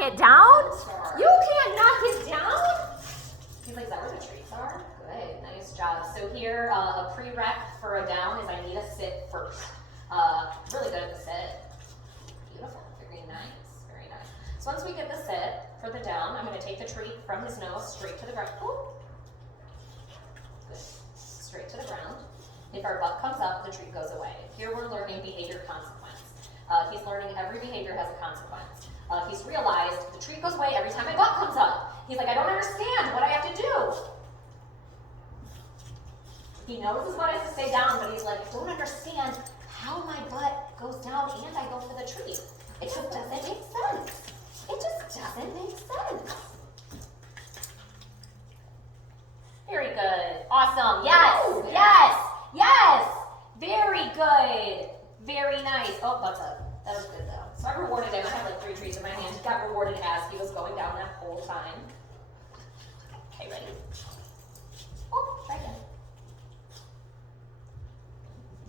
knock it down? You can't knock it down? He's like, is that where the treats are? Good, nice job. So here, a prereq for a down is I need a sit first. Really good at the sit. Beautiful, very nice, very nice. So once we get the sit for the down, I'm gonna take the treat from his nose straight to the ground. Ooh. Good, straight to the ground. If our butt comes up, the treat goes away. Here we're learning behavior consequence. He's learning every behavior has a consequence. He's realized the treat goes away every time my butt comes up. He's like, I don't understand what I have to do. He knows this is what I have to stay down, but he's like, I don't understand how my butt goes down and I go for the treat. It just doesn't make sense. It just doesn't make sense. Very good. Awesome. Yes. Yes. Yes. Very good. Very nice. Oh, butts up. That was good though. So I rewarded him. I had like 3 treats in my hand. He got rewarded as he was going down that whole time. Okay, ready? Oh, try again.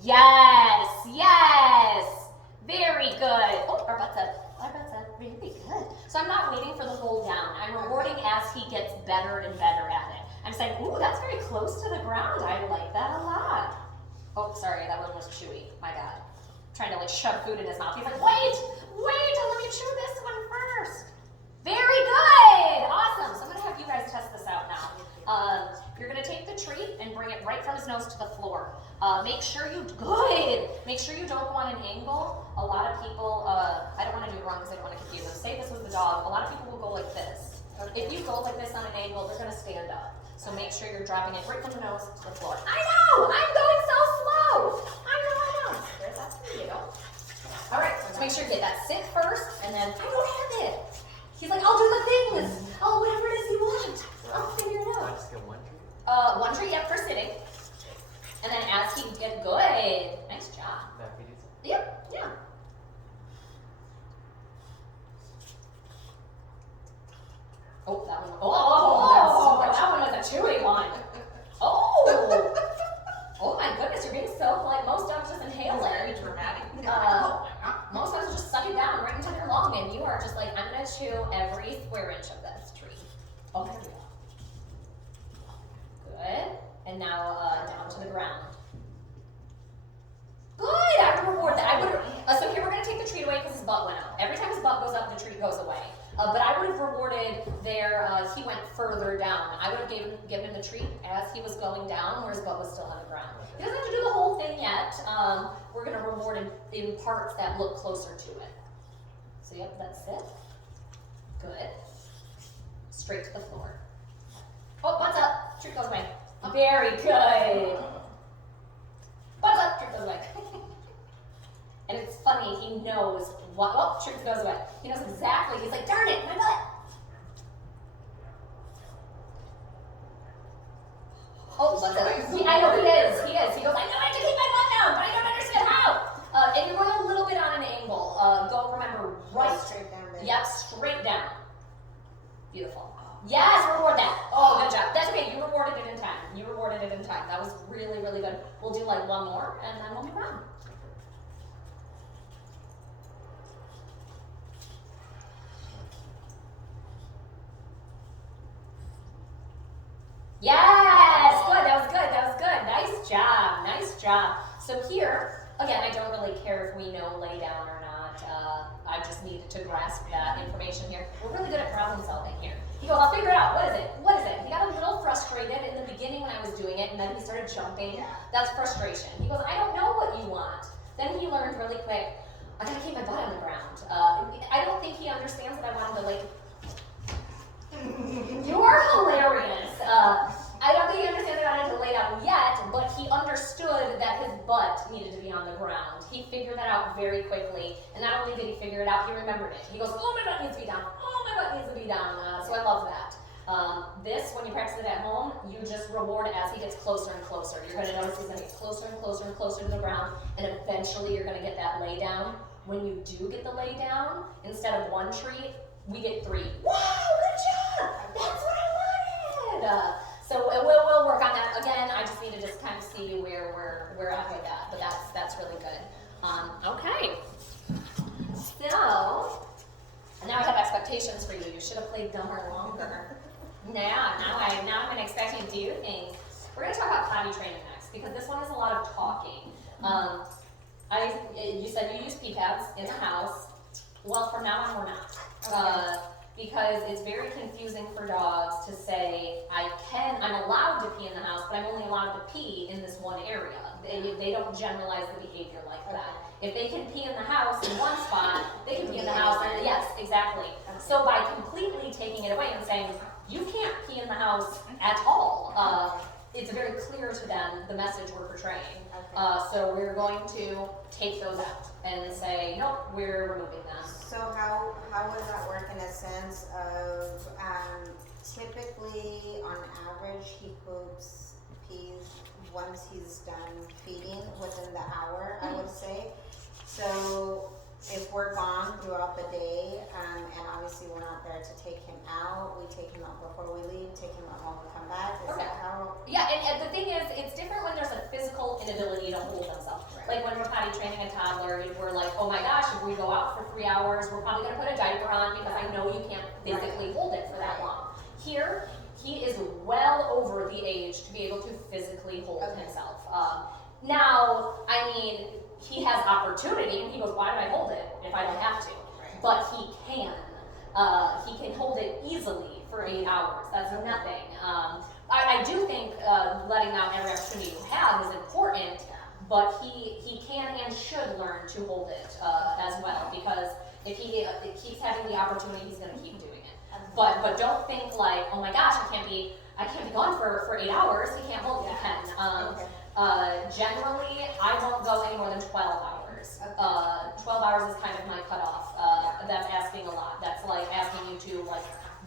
Yes, yes. Very good. Oh, our butts up. Our butts up. Really good. So I'm not waiting for the whole down. I'm rewarding as he gets better and better at it. I'm saying, ooh, that's very close to the ground. I like that a lot. Oh, sorry, that one was chewy. My bad. Trying to like shove food in his mouth. He's like, wait, let me chew this one first. Very good, awesome. So I'm gonna have you guys test this out now. You're gonna take the treat and bring it right from his nose to the floor. Make sure you don't go on an angle. A lot of people, I don't wanna do it wrong because I don't wanna confuse them. Say this was the dog. A lot of people will go like this. Okay. If you go like this on an angle, they're gonna stand up. So make sure you're dropping it right from the nose to the floor. I know, I'm going so slow. I know. There's that for you. All right, so make sure you get that sit first, and then I don't have it. He's like, I'll do the things. Oh, whatever it is you want. I'll figure it out. I just get 1 treat? 1 treat, yep, for sitting. And then as he gets good, nice job. That video's Yep, yeah. Oh, that one. That one was a chewy one. Oh. Oh my goodness, you're being so polite. Most dogs just inhale it. Very dramatic. Most dogs just suck it down right until you're long, and you are just like, I'm gonna chew every square inch of this tree. Okay. Good. And now down to the ground. Good. I would reward that. So here we're gonna take the treat away because his butt went up. Every time his butt goes up, the treat goes away. But I would have rewarded there, he went further down. I would have given him the treat as he was going down where his butt was still on the ground. He doesn't have to do the whole thing yet. We're going to reward him in parts that look closer to it. So yep, that's it. Good. Straight to the floor. Oh, butts up. Treat goes away. Very good. Butts up. Treat goes away. And it's funny, he knows what, oh, treat goes away. He knows exactly, he's like, darn it, my butt. Oh, what's up? I know he is. He goes, I know I have to keep my butt down, but I don't understand how. And you're going a little bit on an angle. Go, remember, right. Straight down there. Yep, straight down. Beautiful. Yes, reward that. Oh, good job. That's okay, you rewarded it in time. That was really, really good. We'll do like one more, and then we'll move on. Yes, good, that was good. Nice job. So here, again, I don't really care if we know lay down or not. I just needed to grasp that information here. We're really good at problem solving here. He goes, I'll figure it out. What is it? He got a little frustrated in the beginning when I was doing it, and then he started jumping. That's frustration. He goes, I don't know what you want. Then he learned really quick, I gotta keep my butt on the ground. I don't think he understands that I want him to like, you're hilarious. I don't think he understands that I wanted to lay down yet, but he understood that his butt needed to be on the ground. He figured that out very quickly, and not only did he figure it out, he remembered it. He goes, oh, my butt needs to be down. So I love that. This, when you practice it at home, you just reward it as he gets closer and closer. You're gonna notice he's gonna get closer and closer and closer to the ground, and eventually you're gonna get that lay down. When you do get the lay down, instead of 1 treat, we get 3. Wow, good job! That's what I wanted! So we'll work on that. Again, I just need to just kind of see where we're at with that, but that's really good. Okay. So, and now I have expectations for you. You should have played dumber longer. Now I'm gonna expect you to do things. We're gonna talk about potty training next because this one is a lot of talking. You said you use pee pads in the house. Well, from now on we're not. Okay. Because it's very confusing for dogs to say, I'm allowed to pee in the house, but I'm only allowed to pee in this one area. They don't generalize the behavior like that. If they can pee in the house in one spot, they can pee in the house. Yes, exactly. So by completely taking it away and saying, you can't pee in the house at all, it's very clear to them the message we're portraying. So we're going to take those out and say, nope, we're removing them. So how would that work in a sense of, typically on average he pees once he's done feeding within the hour, I would say. So if we're gone throughout the day, and obviously we're not there to take him out, we take him out before we leave, take him out when we come back. Is that how? Yeah, and the thing is, it's different when there's a physical inability to hold themselves. Right. Like when we're potty training a toddler, we're like, oh my gosh, if we go out for 3 hours, we're probably gonna put a diaper on because I know you can't physically hold it for that long. Here, he is well over the age to be able to physically hold himself. Now, I mean, he has opportunity, and he goes, why would I hold it if I don't have to? Right. But he can. He can hold it easily for 8 hours. That's nothing. I do think letting out every opportunity you have is important, but he can and should learn to hold it as well, because if he keeps having the opportunity, he's going to keep doing it. But don't think like, oh my gosh, I can't be gone for 8 hours. He can't hold it. He can. Generally, I won't go any more than 12 hours. 12 hours is kind of my cutoff. That's asking a lot. That's like asking you to like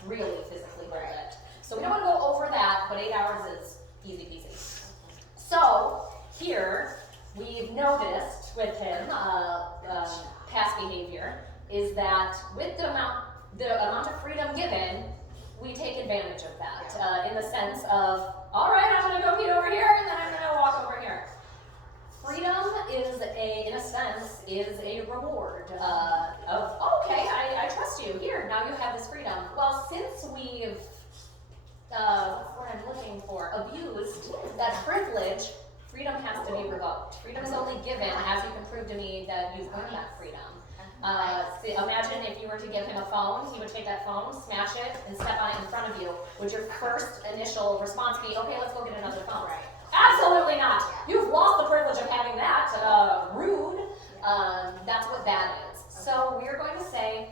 really physically hold it. So we don't want to go over that, but 8 hours is easy peasy. So here we've noticed with him past behavior is that with the amount of freedom given, we take advantage of that in the sense of, all right, I'm going to go pee over here, and then I'm going to walk over here. Freedom is in a sense, a reward of, okay, I trust you. Here, now you have this freedom. Well, since we've, what's what I'm looking for, abused that privilege, freedom has to be revoked. Freedom is only given as you can prove to me that you've earned that freedom. Imagine if you were to give him a phone, he would take that phone, smash it, and step on it in front of you. Would your first initial response be, okay, let's go get another phone? Right. Absolutely not. You've lost the privilege of having that. Rude. That's what that is. So we're going to say,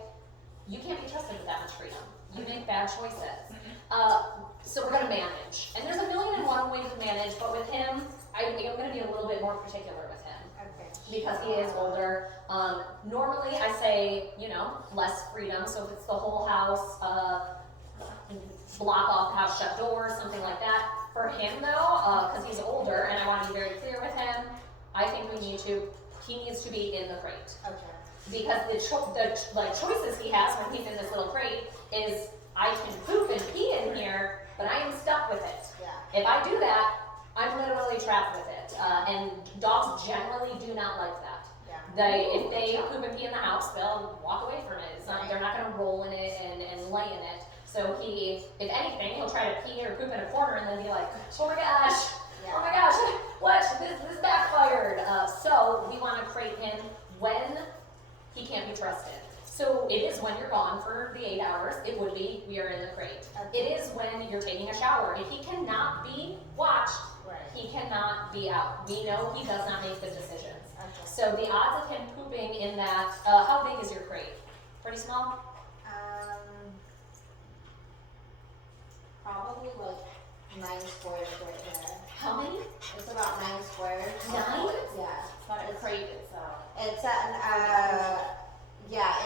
you can't be trusted with that much freedom. You make bad choices. So we're going to manage. And there's a million and one ways to manage, but with him, I'm going to be a little bit more particular with him. Because he is older. Normally I say, less freedom. So if it's the whole house, block off the house, shut doors, something like that. For him though, because he's older and I want to be very clear with him, I think he needs to be in the crate. Okay. Because the choices he has when he's in this little crate is, I can poop and pee in here, but I am stuck with it. Yeah. If I do that, I'm literally trapped with it. And dogs generally do not like that. Yeah. If they poop and pee in the house, they'll walk away from it. They're not going to roll in it and lay in it. So if anything, he'll try to pee or poop in a corner and then be like, oh my gosh, oh my gosh, what? This backfired. So we want to crate him when he can't be trusted. So it is when you're gone for the 8 hours, it would be, we are in the crate. Okay. It is when you're taking a shower. If he cannot be watched, he cannot be out. We know he does not make good decisions. Okay. So the odds of him pooping in that, how big is your crate? Pretty small? Probably like 9 squares right there. How many? It's about 9 squares. 9? Yeah. It's not a crate, it's It's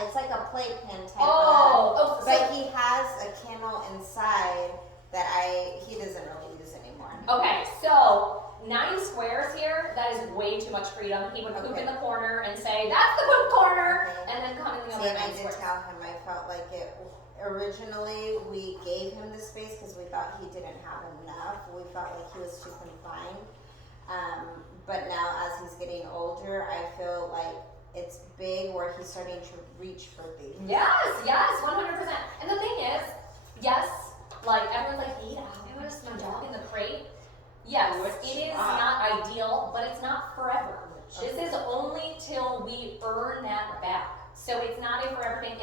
it's like a playpen type Oh, but he has a kennel inside that he doesn't really use anymore. Okay, so 9 squares here, that is way too much freedom. He would poop in the corner and say, that's the poop corner, and then come in the other 9 I did squares. tell him I felt like originally we gave him the space because we thought he didn't have enough. We felt like he was too confined. But now as he's getting older, I feel like it's big where he's starting to reach for things. Yes, 100%. And the thing is, yes, like everyone's like 8 hours, my dog in the crate. Yes, it is not ideal, but it's not forever. This is only till we earn that back. So it's not a forever thing.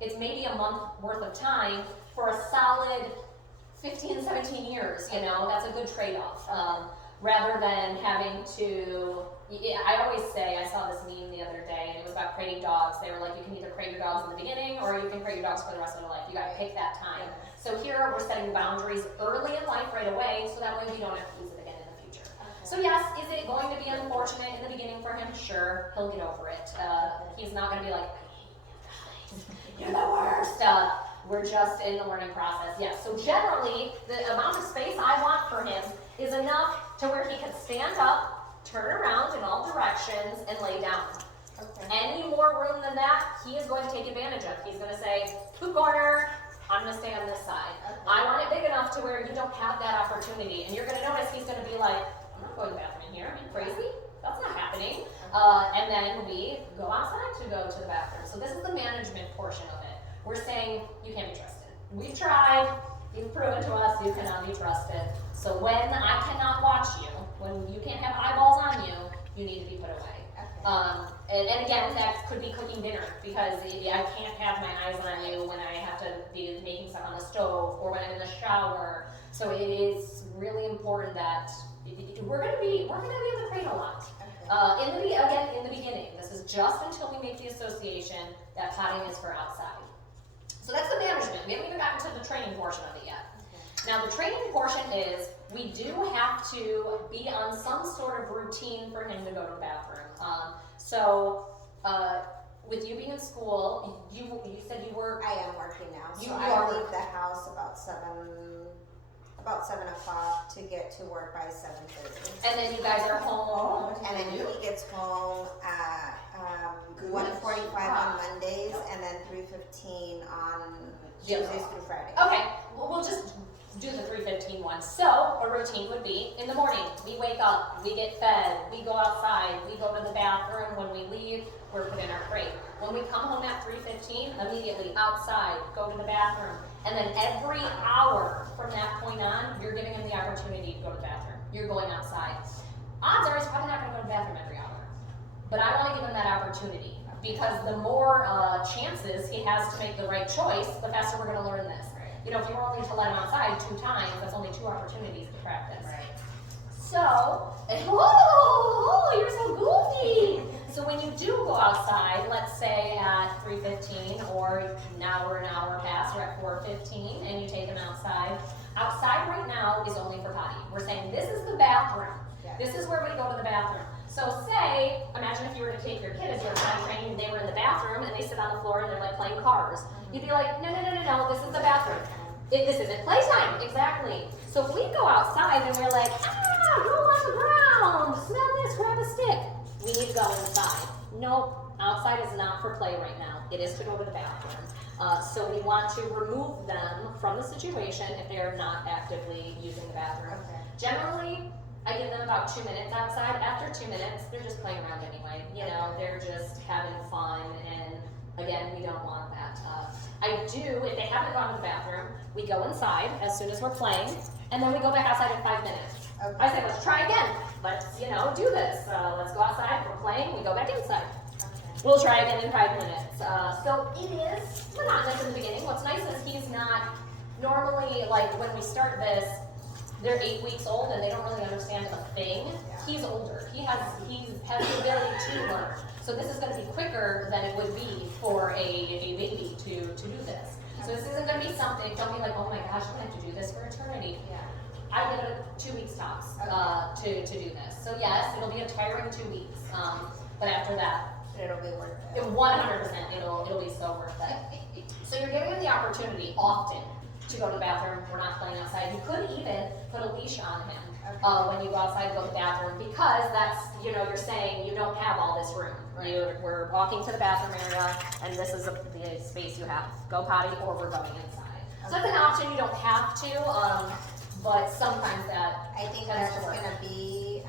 It's maybe a month worth of time for a solid 15, 17 years, you know, that's a good trade-off. Rather than having to, I always say, I saw this meme the other day, and it was about crating dogs. They were like, you can either crate your dogs in the beginning, or you can crate your dogs for the rest of their life. You gotta pick that time. So here, we're setting boundaries early in life right away, so that way we don't have to use it again in the future. So yes, is it going to be unfortunate in the beginning for him? Sure, he'll get over it. He's not gonna be like, I hate you guys, you're the worst. We're just in the learning process, yes. So generally, the amount of space I want for him is enough to where he can stand up, turn around in all directions, and lay down. Okay. Any more room than that, he is going to take advantage of. He's going to say, poop corner, I'm going to stay on this side. Okay. I want it big enough to where you don't have that opportunity. And you're going to notice he's going to be like, I'm not going to the bathroom in here. Are you crazy? That's not happening. And then we go outside to go to the bathroom. So this is the management portion of it. We're saying you can't be trusted. We've tried. You've proven to us you cannot be trusted. So when I cannot watch you, when you can't have eyeballs on you, you need to be put away. Okay. And again, that could be cooking dinner, because I can't have my eyes on you when I have to be making stuff on the stove or when I'm in the shower. So it is really important that we're gonna be in the crate a lot. Okay. In the beginning, this is just until we make the association that potting is for outside. So that's the management. We haven't even gotten to the training portion of it yet. Okay. Now the training portion is, we do have to be on some sort of routine for him to go to the bathroom. With you being in school, you said you were. I am working now, You so are I leave the house about 7 o'clock to get to work by 7:30. And then you guys are home. And then he gets home at 1:45 on Mondays, and then 3:15 on Tuesdays through Fridays. Okay, well, we'll just do the 3:15 one. So a routine would be, in the morning, we wake up, we get fed, we go outside, we go to the bathroom. When we leave, we're put in our crate. When we come home at 3:15, immediately outside, go to the bathroom. And then every hour from that point on, you're giving him the opportunity to go to the bathroom. You're going outside. Odds are he's probably not going to go to the bathroom every hour. But I want to give him that opportunity, because the more chances he has to make the right choice, the faster we're going to learn this. You know, if you were only to let him outside 2 times, that's only 2 opportunities to practice. Right. So, you're so goofy. So when you do go outside, let's say at 3:15, or now we're an hour past, we're at 4:15, and you take him outside. Outside right now is only for potty. We're saying this is the bathroom. Yeah. This is where we go to the bathroom. So say, imagine if you were to take your kid as your time training, and they were in the bathroom, and they sit on the floor, and they're like playing cars. You'd be like, no, this is the bathroom. This isn't playtime, exactly. So if we go outside and we're like, roll on the ground, smell this, grab a stick, we need to go inside. Nope, outside is not for play right now. It is to go to the bathroom. So we want to remove them from the situation if they're not actively using the bathroom. Okay. Generally, I give them about 2 minutes outside. After 2 minutes, they're just playing around anyway. You know, they're just having fun, and again, we don't want that. If they haven't gone to the bathroom, we go inside as soon as we're playing, and then we go back outside in 5 minutes. Okay. I say, let's try again. Let's, do this. Let's go outside, we're playing, we go back inside. Okay. We'll try again in 5 minutes. So it is monotonous in the beginning. What's nice is he's not, normally, like when we start this, they're 8 weeks old and they don't really understand a thing. Yeah. He's older. He has the ability to learn. So this is going to be quicker than it would be for a baby to do this. So this isn't going to be something, don't be like, oh my gosh, I'm going to have to do this for eternity. Yeah. I give it 2 weeks tops to do this. So yes, it'll be a tiring 2 weeks, but after that, It'll be worth it. 100%, it'll be so worth it. So you're giving them the opportunity often to go to the bathroom. We're not playing outside. You could even put a leash on him when you go outside to go to the bathroom, because that's, you're saying you don't have all this room. Right. We're walking to the bathroom area, and this is the space you have. Go potty, or we're going inside. So that's an option. You don't have to. but sometimes that I think tends that's to just work. gonna be,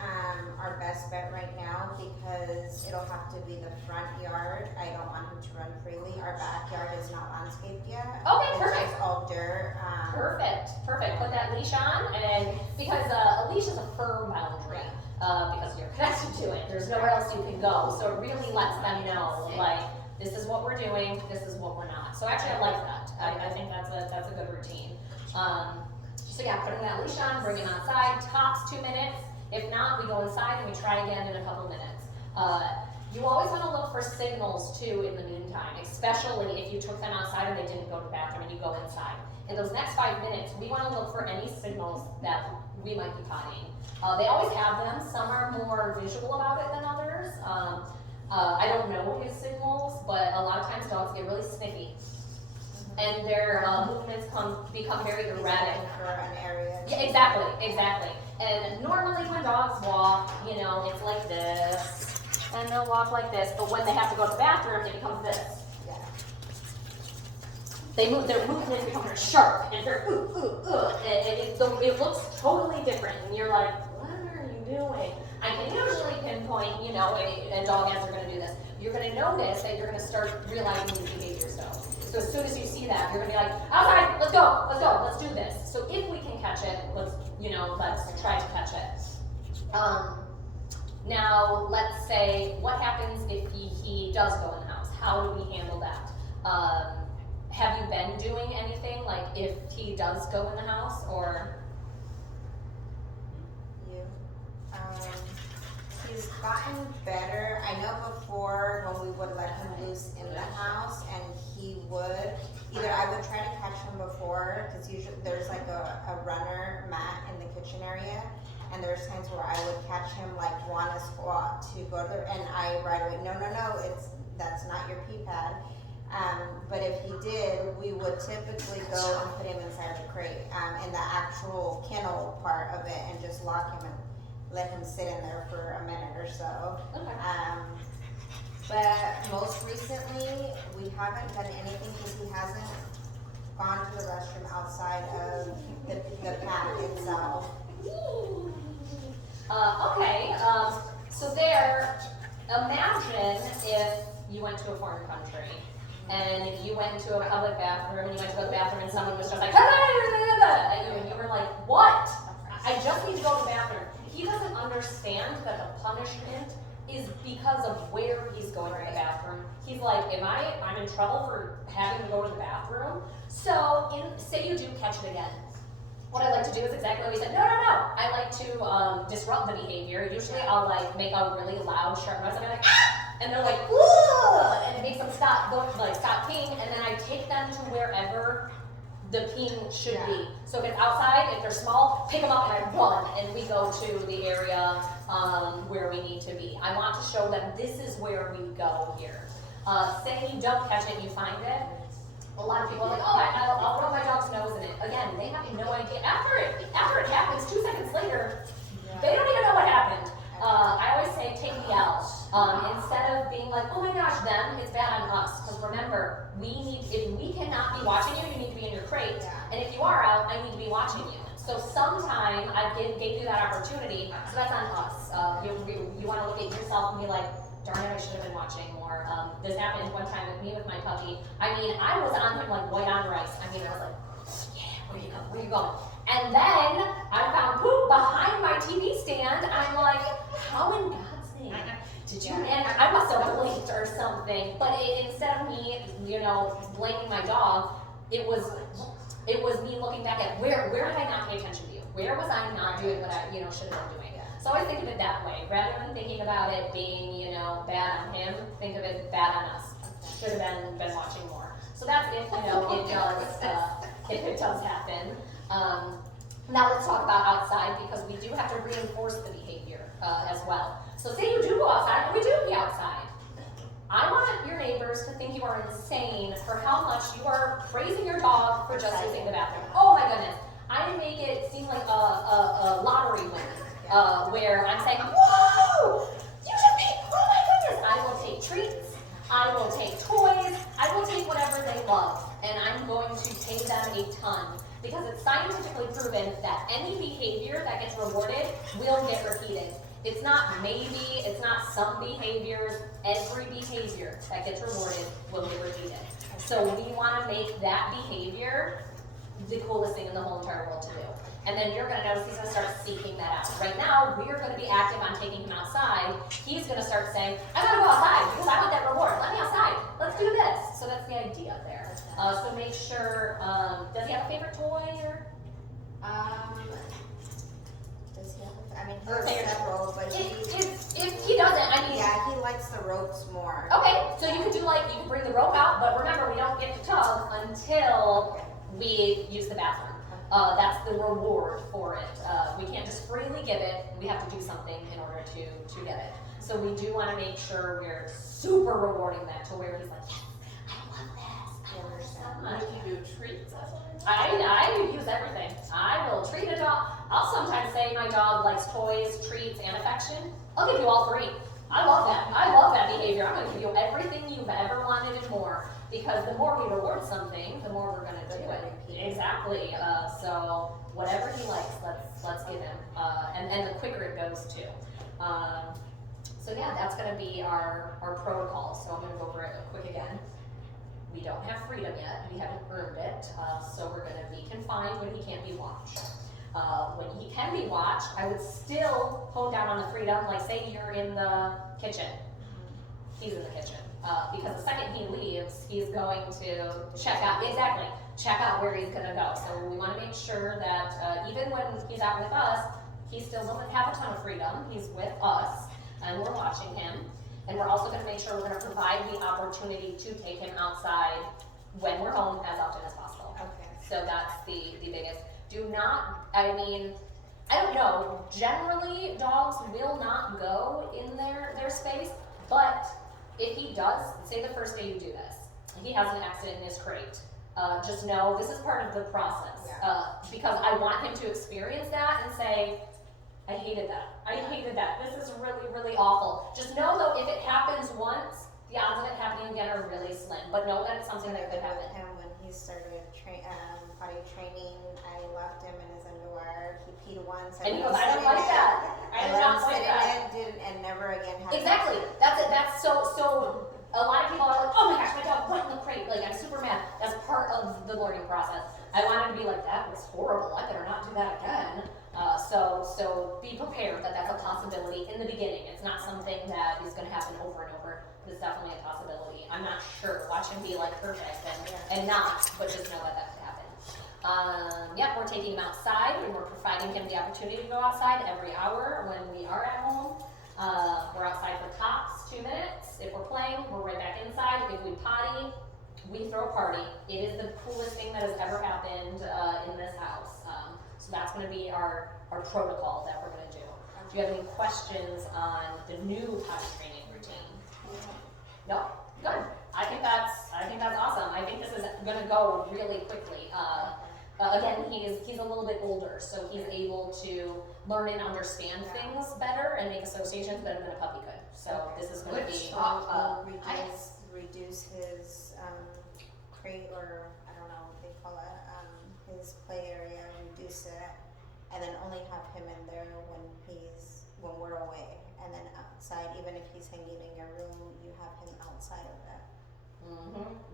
our best bet right now, because it'll have to be the front yard. I don't want him to run freely. Our backyard is not landscaped yet. Okay, It's perfect. just all dirt, Perfect. Put that leash on, and because a leash is a firm boundary, because you're connected to it. There's nowhere else you can go, so it really lets them know, like, this is what we're doing, this is what we're not. So actually, I like that. I think that's a good routine. So yeah, putting that leash on, bring him outside, tops 2 minutes. If not, we go inside and we try again in a couple minutes. You always want to look for signals too in the meantime, especially if you took them outside and they didn't go to the bathroom and you go inside. In those next 5 minutes, we want to look for any signals that we might be pottying. They always have them. Some are more visual about it than others. I don't know his signals, but a lot of times dogs get really sniffy. And their movements become very erratic. for an area. Yeah, exactly. And normally when dogs walk, you know, it's like this, and they'll walk like this, but when they have to go to the bathroom, it becomes this. Yeah. Their movements become very sharp, and very and it looks totally different, and you're like, what are you doing? I can usually pinpoint, you know, a dog as they're gonna do this. You're gonna notice that you're gonna start realizing these behaviors though. So as soon as you see that, you're gonna be like, outside, let's go, let's do this. So if we can catch it, let's try to catch it. Now, let's say, what happens if he does go in the house? How do we handle that? Have you been doing anything, like if he does go in the house, or? He's gotten better. I know before when we would let him loose in the house, and he would, either I would try to catch him before, because usually there's like a runner mat in the kitchen area, and there's times where I would catch him like want to squat to go to the, and I right away, no, that's not your pee pad. But if he did, we would typically go and put him inside the crate, in the actual kennel part of it, and just lock him and let him sit in there for a minute or so. Okay. But most recently, we haven't done anything because he hasn't gone to the restroom outside of the pad itself. Okay, so there, imagine if you went to a foreign country and you went to a public bathroom and you went to go to the bathroom and someone was just like, at you, and you were like, what? I just need to go to the bathroom. He doesn't understand that the punishment is because of where he's going to the bathroom. He's like, I'm in trouble for having to go to the bathroom. So, say you do catch it again. What I like to do is exactly what we said. No. I like to disrupt the behavior. Usually I'll like make a really loud, sharp noise and I'm like, ah! And they're like, ooh! And it makes them stop peeing, and then I take them to wherever the peeing should be. So if it's outside, if they're small, pick them up and I run, and we go to the area where we need to be. I want to show them this is where we go here. Say you don't catch it and you find it. A lot of people are like, oh, I'll rub my dog's nose in it. Again, they have no idea. After it happens, 2 seconds later, they don't even know what happened. I always say, take the L. Instead of being like, oh my gosh, them, it's bad on us. Because remember, if we cannot be watching you, you need to be in your crate. And if you are out, I need to be watching you. So sometime I gave you that opportunity, so that's on us. You want to look at yourself and be like, darn it, I should have been watching more. This happened one time with me with my puppy. I mean, I was on him like white on rice. I mean, I was like, yeah, where you going? And then I found poop behind my TV stand. I'm like, how in God's name did you? And I must have blinked or something. But instead of me, blaming my dog, it was me looking back at where did I not pay attention to you? Where was I not doing what I should have been doing? So I think of it that way. Rather than thinking about it being, bad on him, think of it bad on us. Should have been watching more. So that's if, if it does happen. Now let's talk about outside, because we do have to reinforce the behavior as well. So say you do go outside, and we do be outside. I want your neighbors to think you are insane for how much you are praising your dog for just using the bathroom. Oh my goodness. I make it seem like a lottery win. Where I'm saying, whoa, you should be, oh my goodness. I will take treats, I will take toys, I will take whatever they love. and I'm going to pay them a ton because it's scientifically proven that any behavior that gets rewarded will get repeated. It's not maybe, it's not some behaviors, every behavior that gets rewarded will get repeated. So we want to make that behavior the coolest thing in the whole entire world to do. And then you're going to notice he's going to start seeking that out. Right now, we're going to be active on taking him outside. He's going to start saying, I got to go outside because I want that reward. Let me outside. Let's do this. So that's the idea there. So make sure, does he have a favorite toy or? Does he have, I mean, he Or has favorite- several, but If he doesn't, I mean. yeah, he likes the ropes more. Okay, so you could do like, you could bring the rope out, but remember, we don't get to tug until we use the bathroom. That's the reward for it. We can't just freely give it, we have to do something in order to get it. So we do want to make sure we're super rewarding that to where he's like, yes, I love this, I love this so much. If you do treats, that's what I use everything. I will treat a dog. I'll sometimes say my dog likes toys, treats, and affection. I'll give you all three. I love that. I love that behavior. I'm going to give you everything you've ever wanted and more. Because the more we reward something, the more we're going to do it. Exactly. So whatever he likes, let's give him. And the quicker it goes too. So yeah, that's going to be our protocol. So I'm going to go over it quick again. We don't have freedom yet. We haven't earned it. So we're going to be confined when he can't be watched. When he can be watched, I would still hone down on the freedom. Like say you're in the kitchen. He's in the kitchen. Because the second he leaves, he's going to check out, check out where he's gonna go. So we wanna make sure that even when he's out with us, he still doesn't have a ton of freedom. He's with us, and we're watching him. And we're also gonna make sure we're gonna provide the opportunity to take him outside when we're home as often as possible. Okay. So that's the biggest. Do not, I mean, I don't know, generally dogs will not go in their space, but if he does, say the first day you do this, he has an accident in his crate, just know this is part of the process. Because I want him to experience that and say, I hated that. I hated that. This is really, really awful. Just know though, if it happens once, the odds of it happening again are really slim. But know that it's something that could happen. Him when he started potty training, I left him in his underwear. He peed once. And he goes, I don't like that. I do not like that. And never again had. Exactly. That's it. That's so. A lot of people are like, oh my gosh, my dog went in the crate. Like I'm super mad. That's part of the learning process. I want him to be like, that was horrible. I better not do that again. So be prepared that that's a possibility in the beginning. It's not something that is going to happen over and over. But it's definitely a possibility. I'm not sure. Watch him be like perfect and not, but just know that could happen. Yep, we're taking him outside and we're providing him the opportunity to go outside every hour when we are at home. We're outside for tops 2 minutes. If we're playing, we're right back inside. If we potty, we throw a party. It is the coolest thing that has ever happened in this house. So that's going to be our protocol that we're going to do. Do you have any questions on the new potty training routine? No? Good. I think that's awesome. I think this is going to go really quickly. Again, he's a little bit older, so he's able to learn and understand things better and make associations better than a puppy could. So this is going to be reduce his crate, or I don't know what they call it, his play area, reduce it, and then only have him in there when we're away, and then outside, even if he's hanging in your room, you have him outside of it.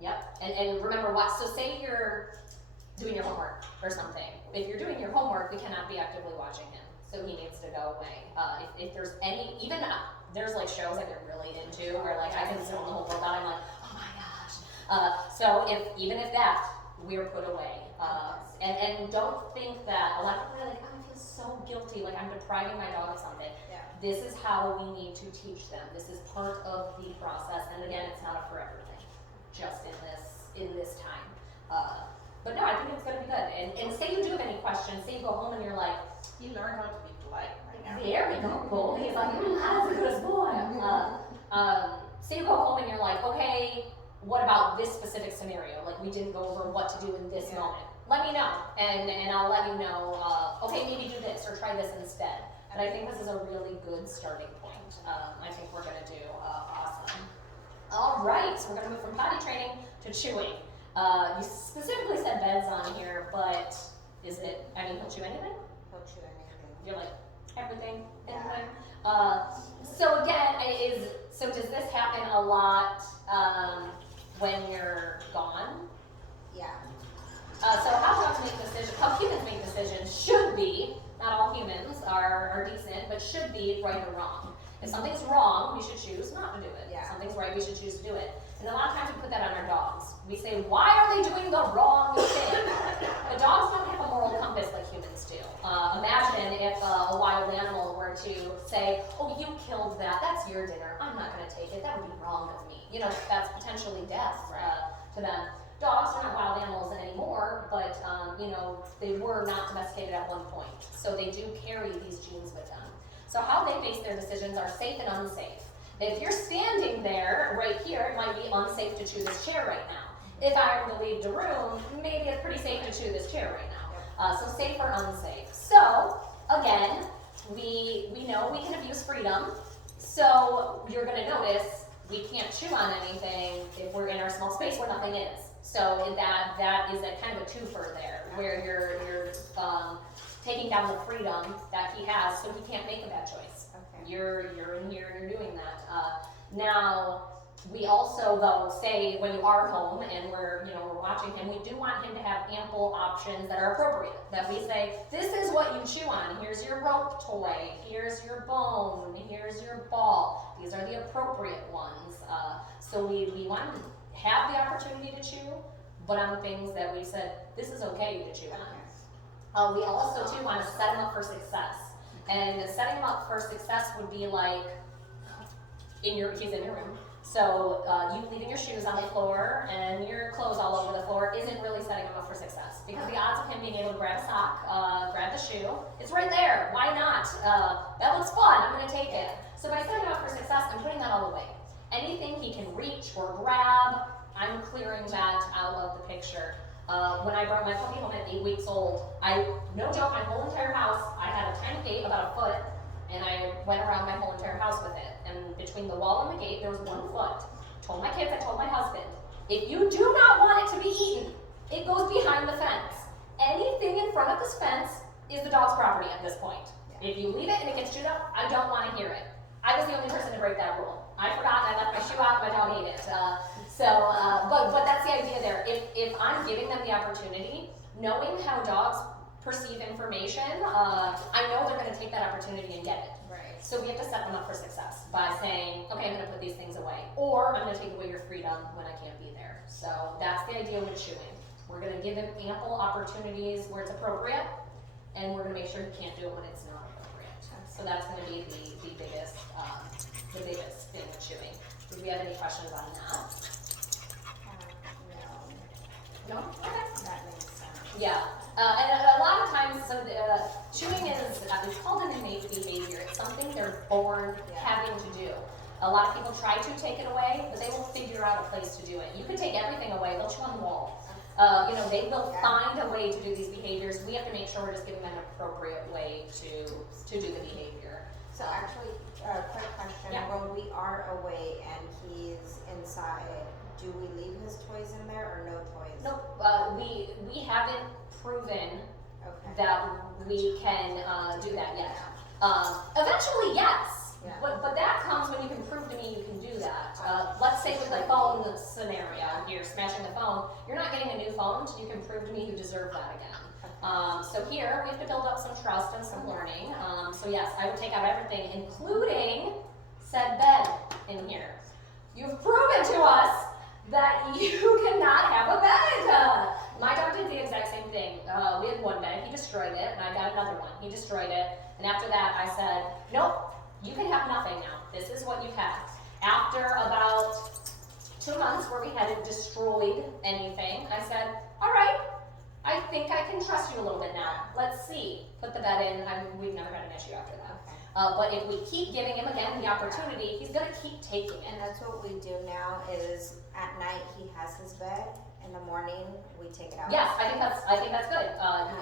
Yep. And remember what? So say you're doing your homework or something. If you're doing your homework, we cannot be actively watching him. So he needs to go away. If there's any, even there's like shows I get really into where like I can zone the whole world out. I'm like, oh my gosh. So even if that, we're put away. And don't think that, a lot of people are like, oh, I feel so guilty, like I'm depriving my dog of something. Yeah. This is how we need to teach them. This is part of the process. And again, it's not a forever thing, just in this time. But no, I think it's going to be good. And say you do have any questions, say you go home and you're like, you learn how to be polite right now. there we go, cool. He's like, that's a good boy. Say you go home and you're like, okay, what about this specific scenario? Like we didn't go over what to do in this moment. Let me know, and I'll let you know, okay, maybe do this or try this instead. But I think this is a really good starting point. I think we're going to do awesome. All right, so we're going to move from potty training to chewing. You specifically said beds on here, but is it, I mean, he'll chew anything? He'll chew anything. You're like, everything, Yeah. anything? So again, so does this happen a lot, when you're gone? Yeah. So how dogs make decisions, how humans make decisions should be, not all humans are decent, but should be right or wrong. If something's wrong, we should choose not to do it. Yeah. If something's right, we should choose to do it. And a lot of times we put that on our dogs. We say, why are they doing the wrong thing? But dogs don't have a moral compass like humans do. Imagine if a wild animal were to say, oh, you killed that, that's your dinner, I'm not gonna take it, that would be wrong of me. You know, that's potentially death to them. Dogs are not wild animals anymore, but you know, they were not domesticated at one point. So they do carry these genes with them. So how they base their decisions are safe and unsafe. If you're standing there, right here, it might be unsafe to chew this chair right now. If I were to leave the room, maybe it's pretty safe to chew this chair right now. So safe or unsafe. So again, we know we can abuse freedom. So you're gonna notice we can't chew on anything if we're in our small space where nothing is. So that is a kind of a twofer there, where you're taking down the freedom that he has, so he can't make a bad choice. Okay. You're in here and you're doing that. Now we also though say when you are home and we're watching him, we do want him to have ample options that are appropriate. That we say, this is what you chew on. Here's your rope toy. Here's your bone. Here's your ball. These are the appropriate ones. So we want him to have the opportunity to chew, but on things that we said, this is okay to chew on. We also too want to set him up for success. And setting him up for success would be like, he's in your room. So you leaving your shoes on the floor and your clothes all over the floor isn't really setting him up for success. Because the odds of him being able to grab a sock, grab the shoe, it's right there. Why not? That looks fun, I'm gonna take it. So by setting him up for success, I'm putting that all away. Anything he can reach or grab, I'm clearing that out of the picture. When I brought my puppy home at 8 weeks old, no joke, my whole entire house, I had a tiny gate about a foot, and I went around my whole entire house with it. And between the wall and the gate, there was 1 foot. Told my kids, I told my husband, if you do not want it to be eaten, it goes behind the fence. Anything in front of this fence is the dog's property at this point. Yeah. If you leave it and it gets chewed up, I don't want to hear it. I was the only person to break that rule. I forgot, I left my shoe out, my dog ate it. But that's the idea there. If I'm giving them the opportunity, knowing how dogs perceive information, I know they're going to take that opportunity and get it. Right. So we have to set them up for success by saying, okay, I'm going to put these things away, or I'm going to take away your freedom when I can't be there. So that's the idea with chewing. We're going to give him ample opportunities where it's appropriate, and we're going to make sure he can't do it when it's not appropriate. So that's going to be the biggest thing with chewing. Do we have any questions on that? No. No? Okay. That makes sense. Yeah, and a lot of times, so chewing is it's called an innate behavior. It's something they're born having to do. A lot of people try to take it away, but they will figure out a place to do it. You could take everything away; they'll chew on the wall. They will find a way to do these behaviors. We have to make sure we're just giving them an appropriate way to do the behavior. So actually, quick question, Yeah. when we are away and he's inside, do we leave his toys in there or no toys? Nope, we haven't proven Okay. that we can do that yet. Eventually, yes, Yeah. but that comes when you can prove to me you can do that. Let's say with the phone scenario, you're smashing the phone, you're not getting a new phone until you can prove to me you deserve that again. So here, we have to build up some trust and some learning. So yes, I would take out everything, including said bed in here. You've proven to us that you cannot have a bed. My dog did the exact same thing. We had one bed, he destroyed it, and I got another one. He destroyed it, and after that I said, nope, you can have nothing now. This is what you've had. After about 2 months where we hadn't destroyed anything, I said, all right, I think I can trust you a little bit now. Let's see. Put the bed in. We've never had an issue after that. Okay. But if we keep giving him again the opportunity, he's going to keep taking And it. that's what we do now is at night he has his bed in the morning, we take it out. Yes, I think that's good.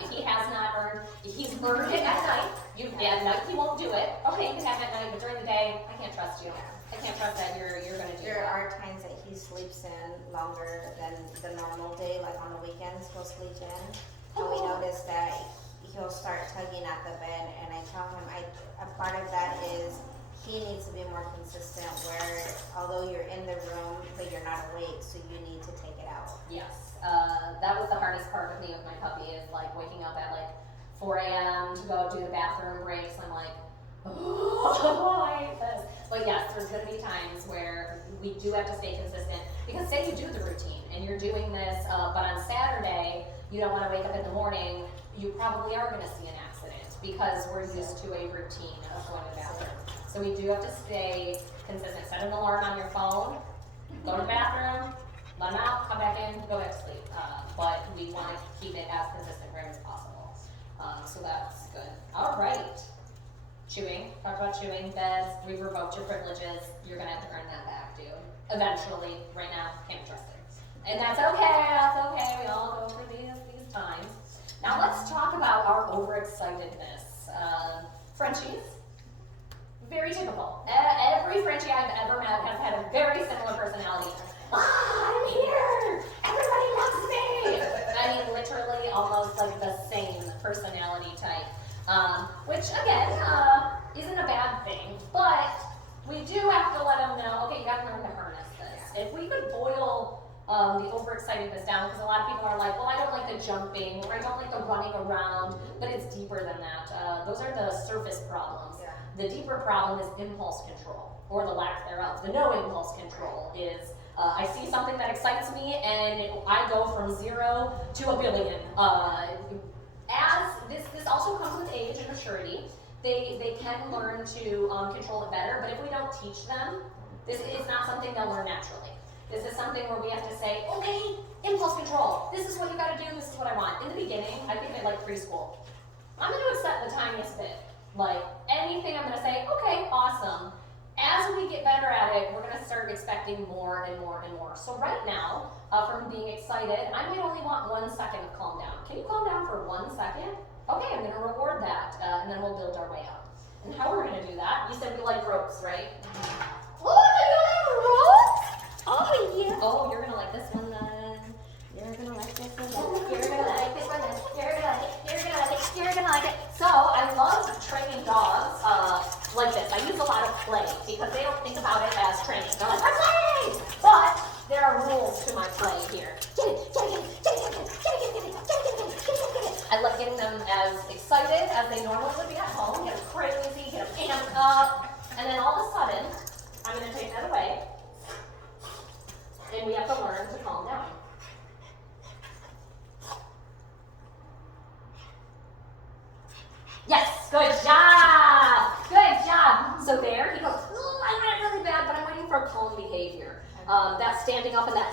He has not earned, he's earned it at night. At night he won't do it. Okay, you can have it at night, but during the day, I can't trust you. I can't trust that you're gonna do There that. are times that he sleeps in longer than the normal day, like on the weekends, he'll sleep in. And we notice that he'll start tugging at the bed, and I tell him, a part of that is he needs to be more consistent where although you're in the room, but you're not awake, so you need to take it out. Yes, that was the hardest part with me with my puppy is like waking up at like 4 a.m. to go do the bathroom breaks. I'm like, oh, I hate this. But yes, there's gonna be times where we do have to stay consistent because say you do the routine and you're doing this, but on Saturday you don't want to wake up in the morning, you probably are gonna see an accident because we're used to a routine of going to the bathroom. So we do have to stay consistent. Set an alarm on your phone, go to the bathroom, let them out, come back in, go back to sleep. But we want to keep it as consistent as possible. So that's good. All right. Chewing. Talk about chewing. Beds. We've revoked your privileges. You're going to have to earn that back, dude. Eventually. Right now, can't trust it. And that's okay. That's okay. We all go through these times. Now let's talk about our overexcitedness. Frenchies. Very typical. Every Frenchie I've ever met has had a very similar personality. I'm here! Everybody loves me! I mean, literally almost like the same personality type. Which, again, isn't a bad thing, but we do have to let them know, okay, you gotta learn to harness this. If we could boil the overexcitedness down, because a lot of people are like, well, I don't like the jumping, or I don't like the running around, but it's deeper than that. Those are the surface problems. The deeper problem is impulse control, or the lack thereof. The no impulse control is, I see something that excites me and I go from 0 to 1 billion. As this also comes with age and maturity. They can learn to control it better, but if we don't teach them, this is not something they'll learn naturally. This is something where we have to say, okay, impulse control. This is what you gotta do, this is what I want. In the beginning, I think I like preschool. I'm gonna accept the tiniest bit. Like, anything I'm gonna say, okay, awesome. As we get better at it, we're gonna start expecting more and more and more. So right now, from being excited, I might only want 1 second of calm down. Can you calm down for 1 second? Okay, I'm gonna reward that, and then we'll build our way up. And how we're gonna do that, you said we like ropes, right? Oh, do you like ropes? Oh, yeah. Oh, you're gonna like this one then. You're gonna like this one then. You're gonna like this one then. You're gonna like it. You're gonna like it. You're gonna like it. So, I love training dogs like this. I use a lot of play because they don't think about it as training. They're like, I'm playing! But there are rules to my play here. I love getting them as excited as they normally would be at home, get them crazy, get them amped up, and then all of a sudden, I'm going to take that away, and we have to learn to calm down. Yes, good job! Good job! So there, he goes, oh, I went really bad, but I'm waiting for a calm behavior. That's standing up and that,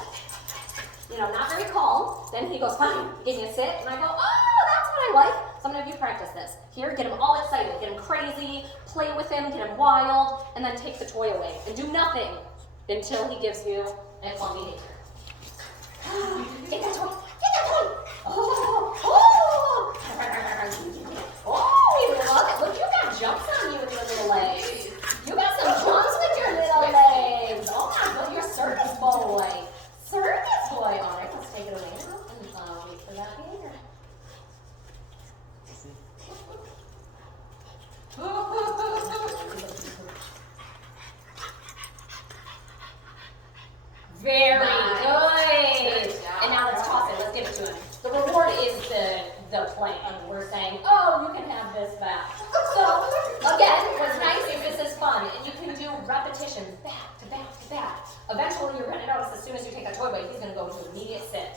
not very calm. Then he goes, fine, give me a sit, and I go, oh, that's what I like. So I'm gonna have you practice this. Here, get him all excited, get him crazy, play with him, get him wild, and then take the toy away. And do nothing until he gives you a calm behavior. Get that toy! Get that toy! Oh! Oh, you love it. Look, you got jumps on you with your little legs. You got some jumps with your little legs. Oh my God, you're a circus boy. Circus boy. All right, let's take it away now and wait for that behavior. Very good. And now let's toss it. Let's give it to him. The reward is the plan. We're saying, oh, you can have this back. So, again, what's nice is this is fun. And you can do repetitions back to back to back. Eventually, you're going to notice as soon as you take that toy away, he's going to go into immediate sit.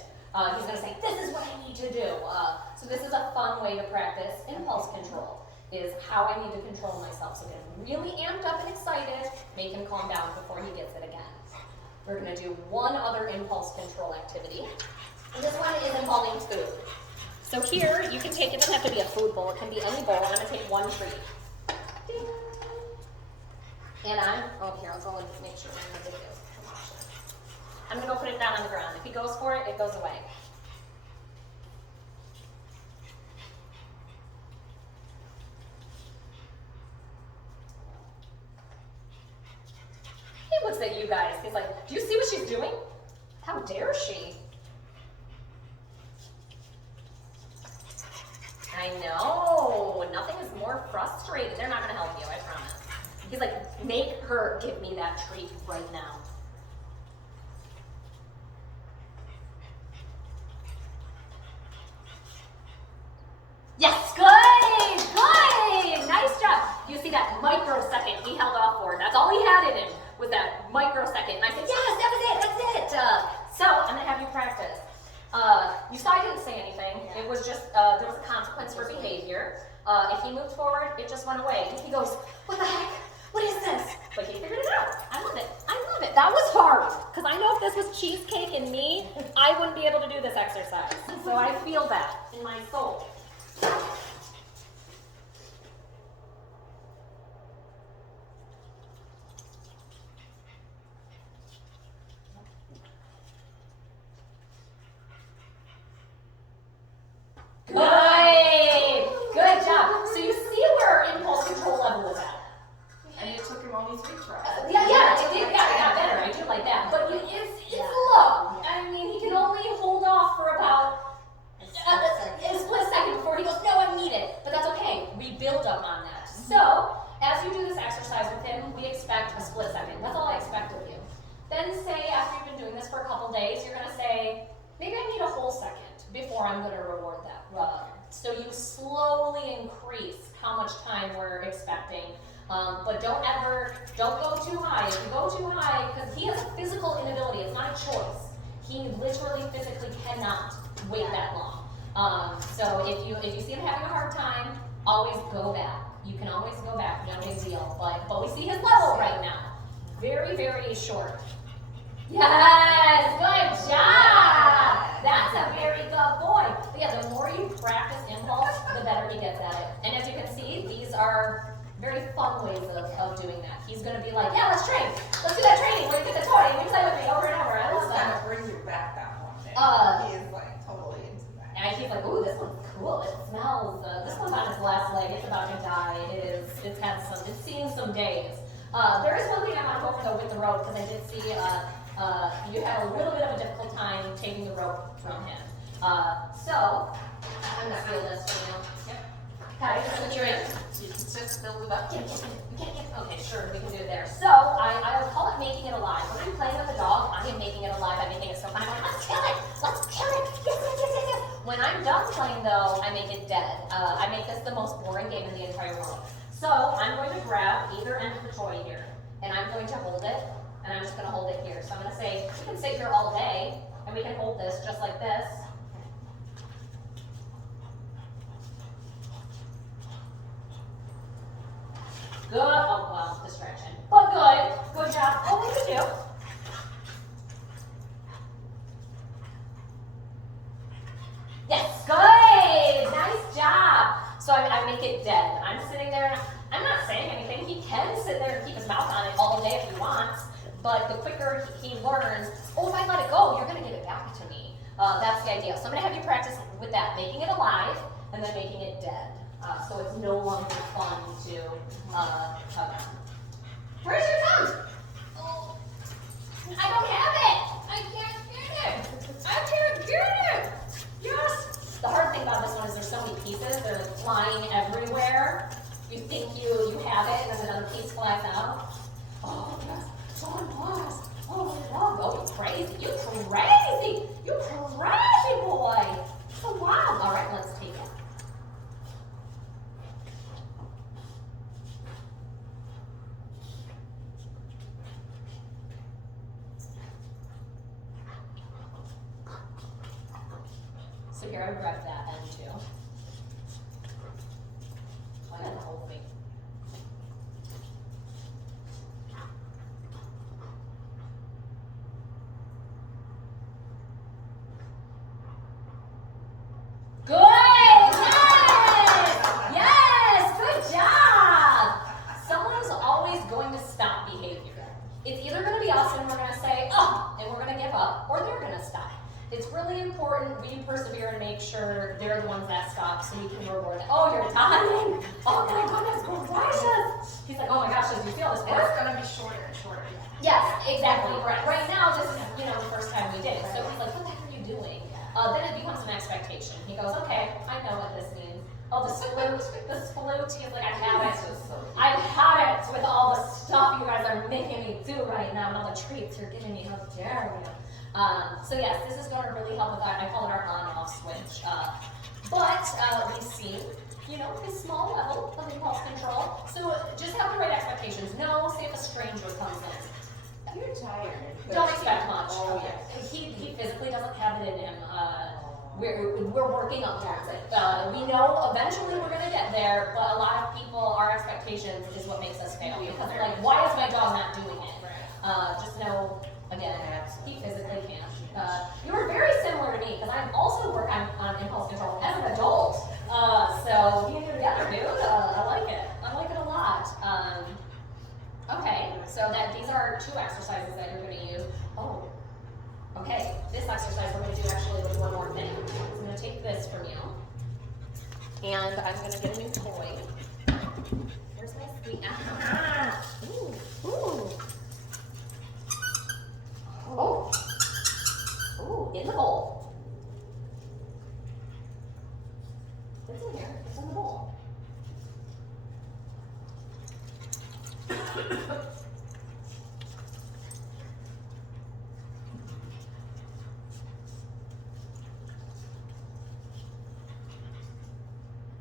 He's going to say, this is what I need to do. So this is a fun way to practice impulse control, is how I need to control myself. So get him really amped up and excited, make him calm down before he gets it again. We're going to do one other impulse control activity. And this one is involving food. So here, you can take, it doesn't have to be a food bowl, it can be any bowl. I'm going to take one treat. Ding. And I'll go and make sure I'm in the video. I'm gonna go put it down on the ground. If he goes for it, it goes away. He looks at you guys. He's like, do you see what she's doing? How dare she? I know. Nothing is more frustrating. They're not going to help you, I promise. He's like, make her give me that treat right now. Yes, good, good, nice job. You see that microsecond he held off for? That's all he had in him, was that microsecond. And I said, yes, that was it, that's it. So I'm gonna have you practice. You saw I didn't say anything. It was just, there was a consequence for behavior. If he moved forward, it just went away. He goes, what the heck? What is this? But he figured it out. I love it. I love it. That was hard. Because I know if this was cheesecake and me, I wouldn't be able to do this exercise. So I feel that in my soul. Good! Good job. So you see where our impulse control level is at. And it took him only 3 tries. Yeah, it did. Yeah, it got better. I do like that. But it's low. I mean, he can only hold off for about a split second before he goes, no, I need it. But that's okay. We build up on that. So, as you do this exercise with him, we expect a split second. That's all I expect of you. Then say, after you've been doing this for a couple days, you're going to say, maybe I need a whole second before I'm going to reward that. So you slowly increase how much time we're expecting. But don't go too high. If you go too high, because he has a physical inability, it's not a choice. He literally physically cannot wait that long. So if you see him having a hard time, always go back. You can always go back, no big deal. But we see his level right now. Very, very short. Yes, good job. That's a very good boy. But yeah, the more you practice impulse, the better he gets at it. And as you can see, these are very fun ways of doing that. He's going to be like, yeah, let's train. Let's do that training where you get the toy and you play with me over and over. I love This kind that. of brings you back that one day. He is like totally into that. And he's like, ooh, this one's cool. It smells. This one's on its last leg. It's about to die. It's seen some days. There is one thing I want to go over though with the rope because I did see you have a little bit of a difficult time taking the rope from him. So I'm gonna feel this for you. Yep. Okay, just put your in. You can just build it up. Okay, sure, we can do it there. So I would call it making it alive. When I'm playing with a dog, I am making it alive. I'm making it so fun. I'm like, let's kill it. Let's kill it. Yes, yes, yes, yes, yes. When I'm done playing though, I make it dead. I make this the most boring game in the entire world. So I'm going to grab either end of the toy here, and I'm going to hold it, and I'm just going to hold it here. So I'm going to say, you can sit here all day, and we can hold this just like this. Good. Oh, well, distraction. But good. Good job. Oh, what did you do? Yes, good. Nice job. So I make it dead. I'm sitting there, and I'm not saying anything. He can sit there and keep his mouth on it all day if he wants, but the quicker he learns, oh, if I let it go, you're going to give it back to me. That's the idea. So I'm going to have you practice with that, making it alive, and then making it dead. So it's no longer fun to tug on. Where's your tongue? Oh, I don't have it. I can't get it. I can't get it. Yes. The hard thing about this one is there's so many pieces. They're like flying everywhere. You think you have it, and then another piece flies out. Oh yes, so nice. Oh my God. Oh, you crazy. You crazy. You crazy boy. So wild. All right, let's take it. So here I grab that end too. Oh, I got the whole thing. Good! Yes! Yes! Good job! Someone's always going to stop behavior. It's either going to be us and we're going to say, oh, and we're going to give up, really important we persevere and make sure they're the ones that stop so we can reward them. Oh, you're dying! Oh my goodness, gracious! He's like, oh my gosh, does you feel this And work? it's gonna be shorter and shorter. Yes, exactly. Right now, this is, the first time we did it. So he's like, what the heck are you doing? Then it becomes an expectation. He goes, okay, I know what this means. Oh, the salute. He's like, I've had it. I've had it with all the stuff you guys are making me do right now and all the treats you're giving me. How dare you? So yes, this is going to really help with that. I call it our on-off switch. But we see, his small level of impulse control. So just have the right expectations. No, say if a stranger comes in. You're tired. Don't expect much. Oh, yes. He physically doesn't have it in him. We're working up towards it. We know eventually we're gonna get there, but a lot of people, our expectations is what makes us fail. Because they're like, why is my dog not doing it? Just know, again, he physically can't. You were very similar to me because I also work on impulse control as an adult. So me and you together, dude. I like it. I like it a lot. Okay, so these are 2 exercises that you're going to use. Oh, okay. This exercise we're going to do actually with one more thing. So I'm going to take this from you, and I'm going to get a new toy. Where's my sweet? Ah! Ooh, ooh. Oh, ooh, in the bowl. It's in here. It's in the bowl.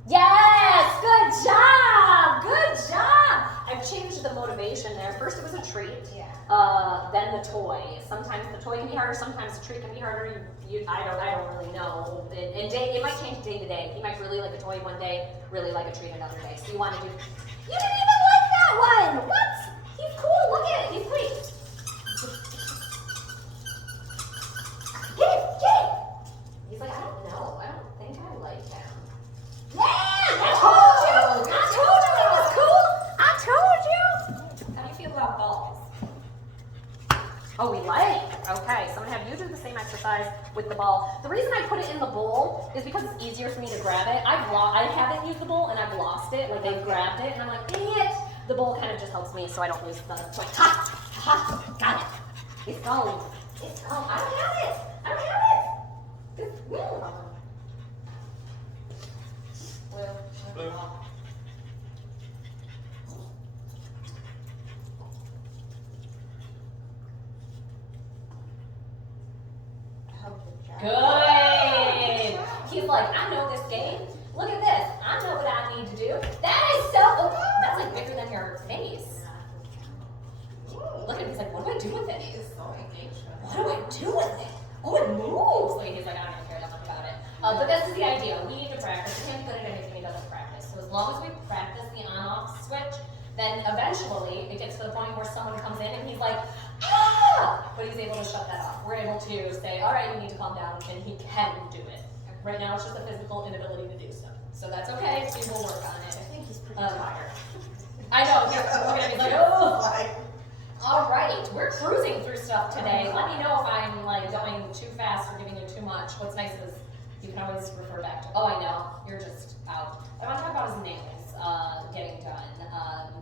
Yes! Good job! Good job! I've changed the motivation there. First it was a treat. Yeah. Then the toy. Sometimes the toy can be harder, sometimes the treat can be harder. I don't really know. And it might change day to day. He might really like a toy one day, really like a treat another day. So you want to do. You didn't even like that one! What? He's cool, look at it, he's sweet. Get it! He's like, I don't know. I don't think I like him. Yeah! I told you! It was cool! I told you! How do you feel about balls? Oh, we like. Okay, so I'm gonna have you do the same exercise with the ball. The reason I put it in the bowl is because it's easier for me to grab it. I haven't used the bowl and I've lost it. Like they've grabbed it and I'm like, dang it! The bowl kind of just helps me so I don't lose the. So, ha! Got it. It's gone. It's gone. I don't have it. I don't have it. It's real. Good. He's like, I know this game. Look at this. I know what I need to do. That is so. Oh, that's like bigger than your face. Look at him. He's like, what do I do with it? He is so engaged. What do I do with it? Oh, it moves. Like he's like, I don't care nothing about it. But this is the idea. We need to practice. We can't be good at anything he doesn't practice. So as long as we practice the on-off switch, then eventually it gets to the point where someone comes in and he's like, ah! But he's able to shut that off. We're able to say, all right, you need to calm down, and he can do it. Right now it's just a physical inability to do so. So that's okay. We will work on it. I think he's pretty tired. I know. He's like, oh. Like, All right, we're cruising through stuff today. Let me know if I'm like going too fast or giving you too much. What's nice is you can always refer back to. Oh, I know, you're just out. I want to talk about his nails getting done.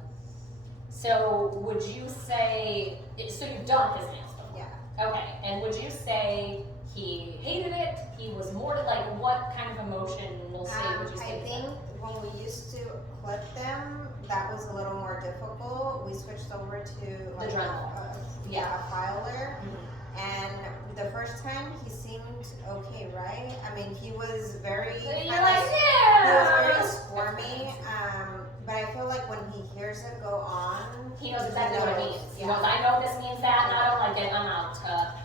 So would you say? So you've done his nails before? Yeah. Okay, and would you say he hated it? He was more like what kind of emotional state would you say? I think when we used to clip them, that was a little more difficult. We switched over to like Dremel. a filer. And the first time he seemed okay, right? I mean, he was very You're kinda- like, he was yeah. very squirmy. But I feel like when he hears it go on, He knows exactly what it means. He Yeah. knows, I know this means that, and I don't like it, I'm out.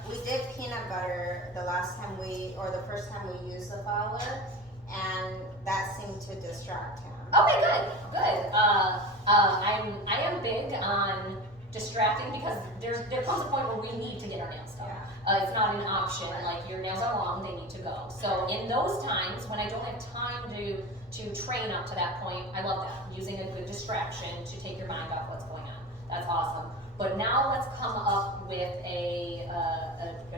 We did peanut butter the last time the first time we used the filer, and that seemed to distract him. Okay, good. I am big on distracting because there comes a point where we need to get our nails done. Yeah. It's not an option. Like your nails are long, they need to go. So in those times when I don't have time to train up to that point, I love that. Using a good distraction to take your mind off what's going on. That's awesome. But now let's come up with a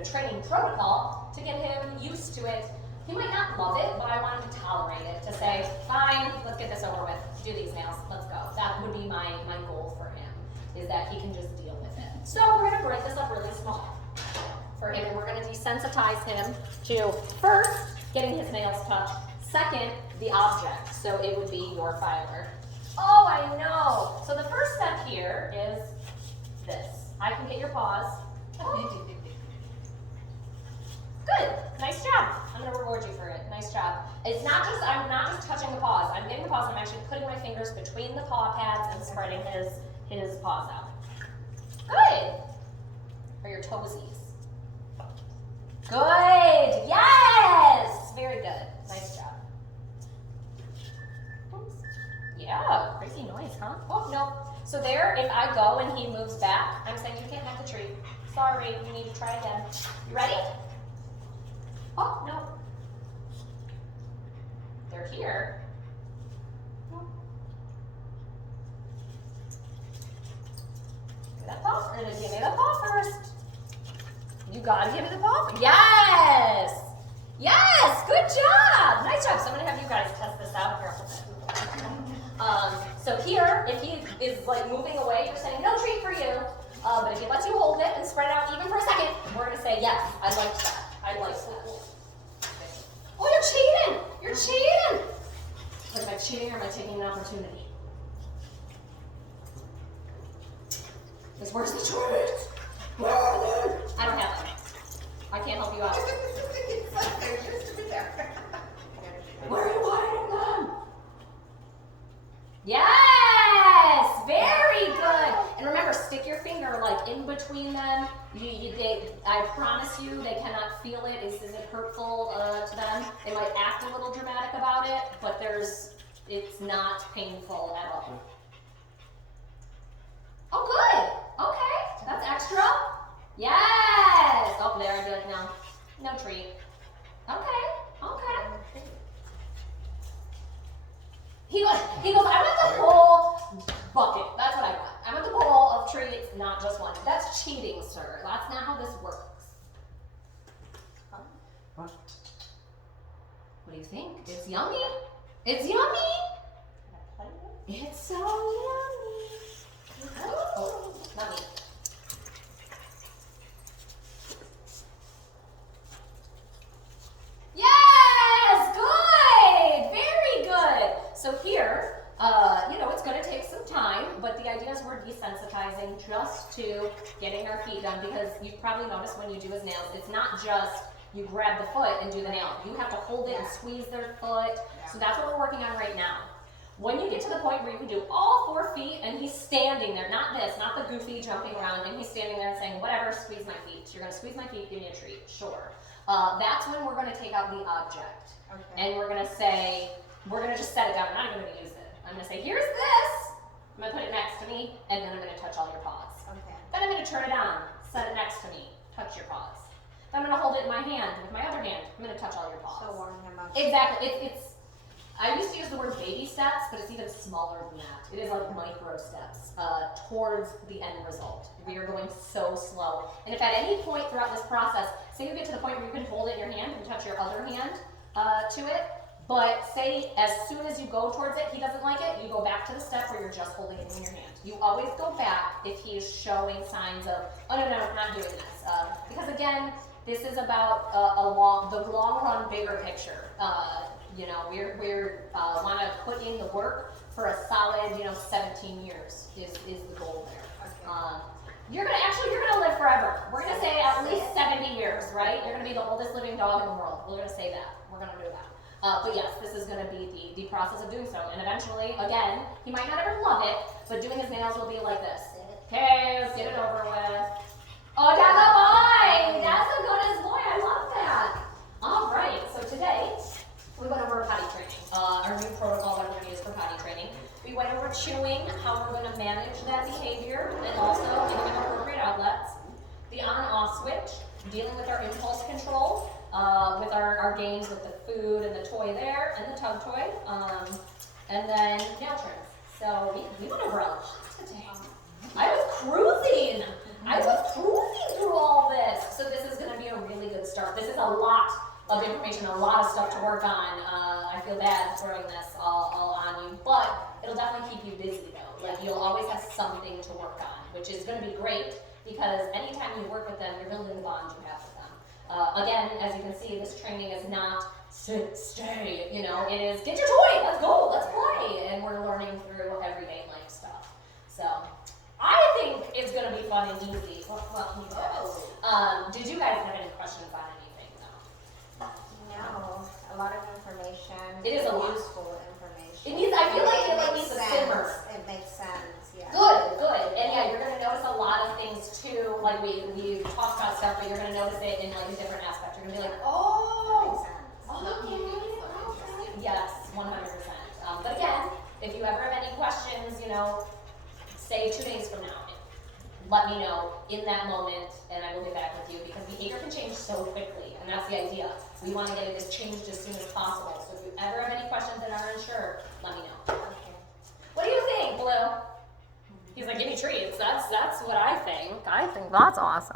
training protocol to get him used to it. He might not love it, but I want him to tolerate it, to say, fine, let's get this over with, do these nails, let's go. That would be my goal for him, is that he can just deal with it. So we're gonna break this up really small for him, and we're gonna desensitize him to, first, getting his nails touched, second, the object, so it would be your filer. Oh, I know. So the first step here is this. I can get your paws. Good, nice job. I'm gonna reward you for it, nice job. I'm not just touching the paws, I'm getting the paws, I'm actually putting my fingers between the paw pads and spreading his paws out. Good. Or your toesies. Good, yes, very good, nice job. Oops. Yeah, crazy noise, huh? Oh, no. So there, if I go and he moves back, I'm saying you can't have the treat. Sorry, you need to try again. You ready? Oh, no. They're here. Give me that paw. Give me the paw first. You gotta give me the paw. Yes! Yes! Good job! Nice job. So I'm gonna have you guys test this out here. So here, if he is like moving away, you're saying no treat for you. But if he lets you hold it and spread it out even for a second, we're gonna say yes. I like that. I like that. Oh, you're cheating! You're cheating! But am I cheating or am I taking an opportunity? Because where's the treat? I don't have them. I can't help you out. It's like there used to be there. Where are you hiding them? Yes! Very good! And remember, stick your finger like in between them. I promise you, they cannot feel it. Is it hurtful to them? They might act a little dramatic about it, but it's not painful at all. Oh, good! Okay, that's extra. Yes! Oh, there, I do it now. No treat. Okay, okay. He goes, I want the whole bucket. That's what I want. I want the bowl of treats, not just one. That's cheating, sir. That's not how this works. What? What do you think? It's yummy. It's yummy. It's so yummy. Oh, not me. Yes, good, very good. So here, it's going to take some time, but the idea is we're desensitizing just to getting our feet done, because you've probably noticed when you do his nails, it's not just you grab the foot and do the nail. You have to hold it and squeeze their foot. So that's what we're working on right now. When you get to the point where you can do all 4 feet and he's standing there, not this, not the goofy jumping around, and he's standing there and saying, whatever, squeeze my feet. You're going to squeeze my feet, give me a treat. Sure. That's when we're going to take out the object. Okay. And we're going to say, we're going to just set it down. I'm not even going to use it. I'm going to say, here's this. I'm going to put it next to me, and then I'm going to touch all your paws. Okay. Then I'm going to turn it on, set it next to me, touch your paws. Then I'm going to hold it in my hand. With my other hand, I'm going to touch all your paws. So warm him up. Exactly. I used to use the word baby steps, but it's even smaller than that. It is like micro steps towards the end result. We are going so slow. And if at any point throughout this process, say you get to the point where you can hold it in your hand and touch your other hand to it, but say as soon as you go towards it, he doesn't like it, you go back to the step where you're just holding it in your hand. You always go back if he is showing signs of, oh no, I'm not doing this. Because again, this is about the long run, bigger picture. We want to put in the work for a solid, 17 years is the goal there. Okay. You're gonna live forever. We're gonna say at least 70 years, right? You're gonna be the oldest living dog in the world. We're gonna say that. We're gonna do that. But yes, this is gonna be the process of doing so. And eventually, again, he might not ever love it, but doing his nails will be like this. Okay, let's get it over with. Oh, that's a boy! That's a good as boy. I love that. All right. So today we went over potty training. Our new protocol that we're gonna use for potty training. We went over chewing, how we're going to manage that behavior, and also giving him appropriate outlets. The on-off switch, dealing with our impulse control, with our games with the food and the toy there, and the tug toy, and then nail trims. So we went over a lot today. I was cruising. I was cruising through all this. So this is gonna be a really good start. This is a lot of information, a lot of stuff to work on. I feel bad throwing this all on you, but it'll definitely keep you busy though. Like you'll always have something to work on, which is gonna be great because anytime you work with them, you're building the bond you have with them. Again, as you can see, this training is not sit, stay, you know, it is get your toy, let's go, let's play, and we're learning through everyday life stuff. So, I think it's gonna be fun and easy. Well, you guys. Did you guys have any questions on anything though? No, a lot of information. It is a lot. Useful information. It needs, I feel like it like makes needs a sense. simmer. It makes sense, yeah. Good, good. And yeah, you're gonna notice a lot of things too, like we talked about stuff, but you're gonna notice it in like a different aspect. You're gonna be like, That oh, makes sense. yes, 100%. But again, if you ever have any questions, you know, say 2 days from now. Let me know in that moment, and I will get back with you because behavior can change so quickly, and that's the idea. We want to get it changed as soon as possible. So if you ever have any questions and aren't unsure, let me know. Okay. What do you think, Blue? He's like, give me treats. That's what I think. I think that's awesome.